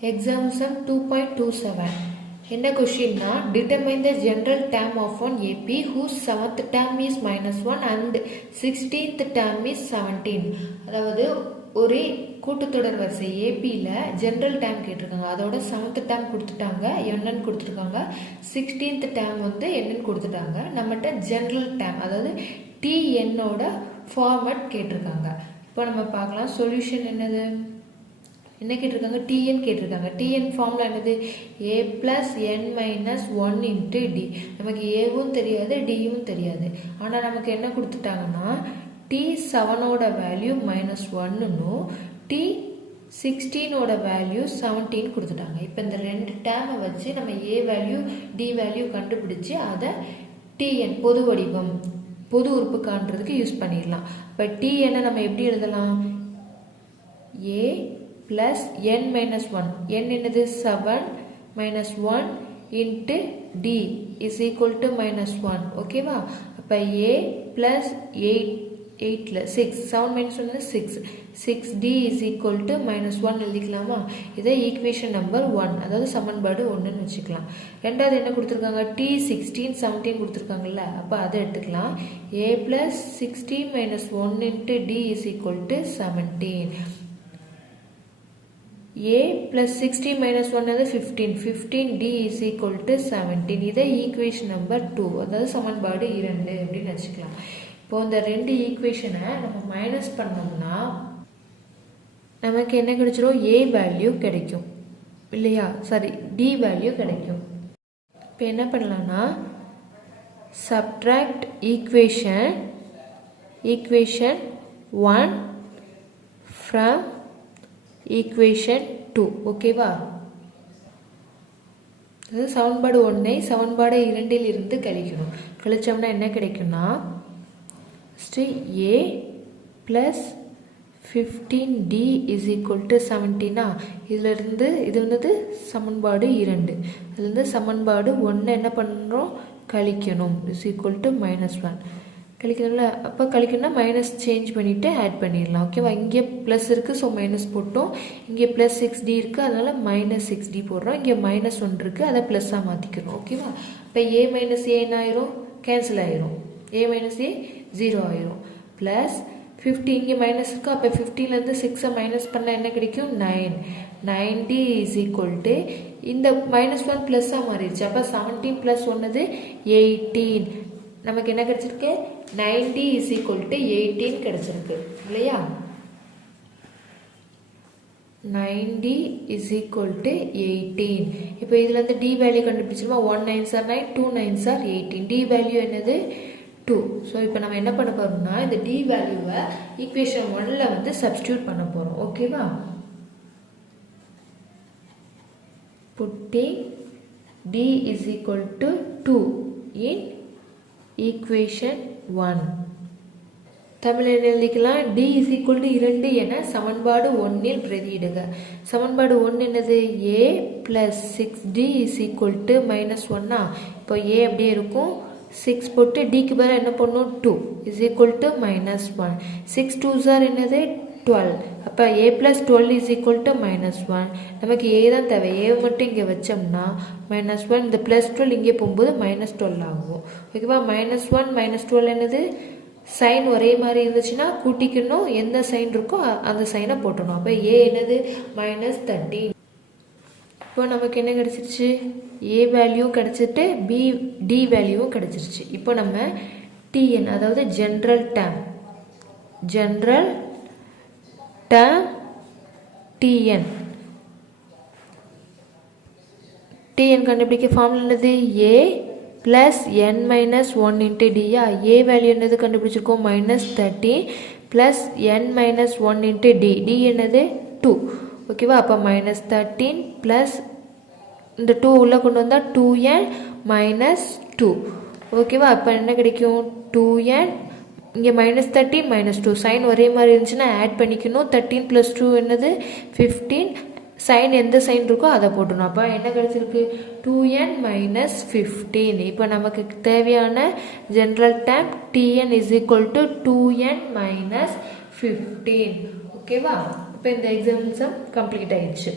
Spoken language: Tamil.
Exam sum 2.27. In the question now, determine the general term of one AP whose 7th term is -1 and 16th term is 17. அதாவது ஒரு கூட்டுத்தொடர் வரிசை ஏபியில் ஜென்ரல் டேம் கேட்டிருக்காங்க. அதோட 7th டேம் கொடுத்துட்டாங்க, என்னன்னு கொடுத்துருக்காங்க. 16th டேம் வந்து என்னன்னு கொடுத்துட்டாங்க. நம்மகிட்ட ஜென்ரல் டேம் அதாவது டிஎன்னோட ஃபார்மட் கேட்டிருக்காங்க. இப்போ நம்ம பார்க்கலாம் சொல்யூஷன் என்னது. என்ன கேட்டிருக்காங்க, டிஎன் கேட்டிருக்காங்க. டிஎன் ஃபார்முலா என்னது, ஏ plus N minus 1 into D. நமக்கு ஏவும் தெரியாது டியும் தெரியாது. ஆனால் நமக்கு என்ன கொடுத்துட்டாங்கன்னா T7ஓட வேல்யூ -1ன்னும் T16ஓட வேல்யூ 17 கொடுத்துட்டாங்க. இப்போ இந்த ரெண்டு டேமை வச்சு நம்ம ஏ வேல்யூ டி வேல்யூ கண்டுபிடிச்சி அதை டிஎன் பொது வடிவம் பொது உறுப்பு காண்றதுக்கு யூஸ் பண்ணிடலாம். இப்போ டிஎன்னை நம்ம எப்படி எழுதலாம், ஏ plus n minus 1, n என்னது 7 minus 1 into d is equal to -1. ஓகேவா. அப்போ a plus 8 6 7 minus 1 6 6d is equal to -1 எழுதிக்கலாமா. இதை ஈக்குவேஷன் நம்பர் 1 அதாவது சமன்பாடு 1ன்னு வச்சுக்கலாம். ரெண்டாவது என்ன கொடுத்துருக்காங்க, T16 17 கொடுத்துருக்காங்கல்ல, அப்போ அதை எடுத்துக்கலாம். a plus 16 minus 1 into d is equal to 17. a plus 16 minus 1 அது 15 15d is equal to 17. இதை ஈக்குவேஷன் நம்பர் 2 அதாவது சமன்பாடு 2 அப்படின்னு வச்சுக்கலாம். இப்போ இந்த ரெண்டு ஈக்குவேஷனை நம்ம மைனஸ் பண்ணோம்னா நமக்கு என்ன கிடைச்சிரும், a வேல்யூ கிடைக்கும் இல்லையா, சாரி d வேல்யூ கிடைக்கும். இப்போ என்ன பண்ணலாம்னா சப்ட்ராக்ட் ஈக்குவேஷன் 1 from ஈக்குவேஷன் 2. ஓகேவா. அதாவது சமன்பாடு 1ஐ சமன்பாடு 2ல் இருந்து கழிக்கணும். கழிச்சோம்னா என்ன கிடைக்கும்னா a plus 15d is equal to 17. இதிலிருந்து இது வந்து சமன்பாடு 2, அதுலேருந்து சமன்பாடு 1 என்ன பண்ணுறோம் கழிக்கணும், is equal to -1 கழிக்கணும்ல. அப்போ கழிக்கணும்னா மைனஸ் சேஞ்ச் பண்ணிவிட்டு ஆட் பண்ணிடலாம். ஓகேவா. இங்கே ப்ளஸ் இருக்குது ஸோ மைனஸ் போட்டோம், இங்கே ப்ளஸ் 6d இருக்குது அதனால் -6d போடுறோம், இங்கே -1 இருக்குது அதை ப்ளஸ்ஸாக மாற்றிக்கிறோம். ஓகேவா. இப்போ a மைனஸ் ஏ என்ன ஆயிரும், கேன்சல் ஆயிரும், a மைனஸ் ஏ 0 ஆயிரும். ப்ளஸ் 50 இங்கே மைனஸ் இருக்குது, அப்போ 15லேருந்து 6ஐ மைனஸ் பண்ணால் என்ன கிடைக்கும் 9 9d is equal to இந்த -1 ப்ளஸ்ஸாக மாறிடுச்சு. அப்போ 17 + 1 18. நமக்கு என்ன கிடைச்சிருக்கு, 90 is equal to 18 கிடைச்சிருக்கு இல்லையா. 90 is equal to 18. இப்போ இதில் வந்து d வேல்யூ கண்டுபிடிச்சிருமா, 1 9s are 9 2 9s are 18. d value என்னது 2. ஸோ இப்போ நம்ம என்ன பண்ண போகிறோம்னா இந்த d வேல்யூவை ஈக்குவேஷன் 1ல் வந்து சப்ஸ்டியூட் பண்ண போகிறோம். ஓகேவா. putting d is equal to 2 in equation 1. தமிழில் எழுதிக்கலாம், d is equal to 2 என சமன்பாடு 1ல் பிரதியிடுக. சமன்பாடு 1 என்னது, a plus 6d is equal to -1. இப்போ a அப்படியே இருக்கும், 6 போட்டு dக்கு பதிலாக என்ன பண்ணும் 2 is equal to -1. 6 2s are என்னது 12. அப்போ a plus 12 is equal to -1. நமக்கு a தான் தேவை, a மட்டும் இங்கே வச்சோம்னா -1, இந்த +12 இங்கே போகும்போது -12 ஆகும். ஓகேவா. -1 -12 என்னது சைன் ஒரே மாதிரி இருந்துச்சுன்னா கூட்டிக்கணும், எந்த சைன் இருக்கோ அந்த சைனை போட்டணும். அப்போ a என்னது -13. இப்போ நமக்கு என்ன கிடச்சிருச்சு, a வேல்யூ கிடச்சிட்டு d வேல்யூவும் கிடச்சிருச்சு. இப்போ நம்ம tn அதாவது ஜென்ரல் டேம் tn கண்டுபிடிக்க ஃபார்முலா என்னது, a plus n minus 1 into d. a value என்னது கண்டுபிடிச்சிருக்கோம் -13 plus n minus 1 into d. d என்னது 2. ஓகேவா. அப்போ -13 plus இந்த 2 உள்ளே கொண்டு வந்தால் 2n minus 2. ஓகேவா. அப்போ என்ன கிடைக்கும் 2n, இங்கே -13 -2 சைன் ஒரே மாதிரி இருந்துச்சுன்னா ஆட் பண்ணிக்கணும். 13 + 2 என்னது 15, சைன் எந்த சைன் இருக்கோ அதை போட்டணும். அப்போ என்ன கிடைச்சிருக்கு 2n - 15. இப்போ நமக்கு தேவையான general dam tn is equal to 2n - 15. ஓகேவா. இப்போ இந்த எக்ஸாம்ஸ் கம்ப்ளீட் ஆயிடுச்சு.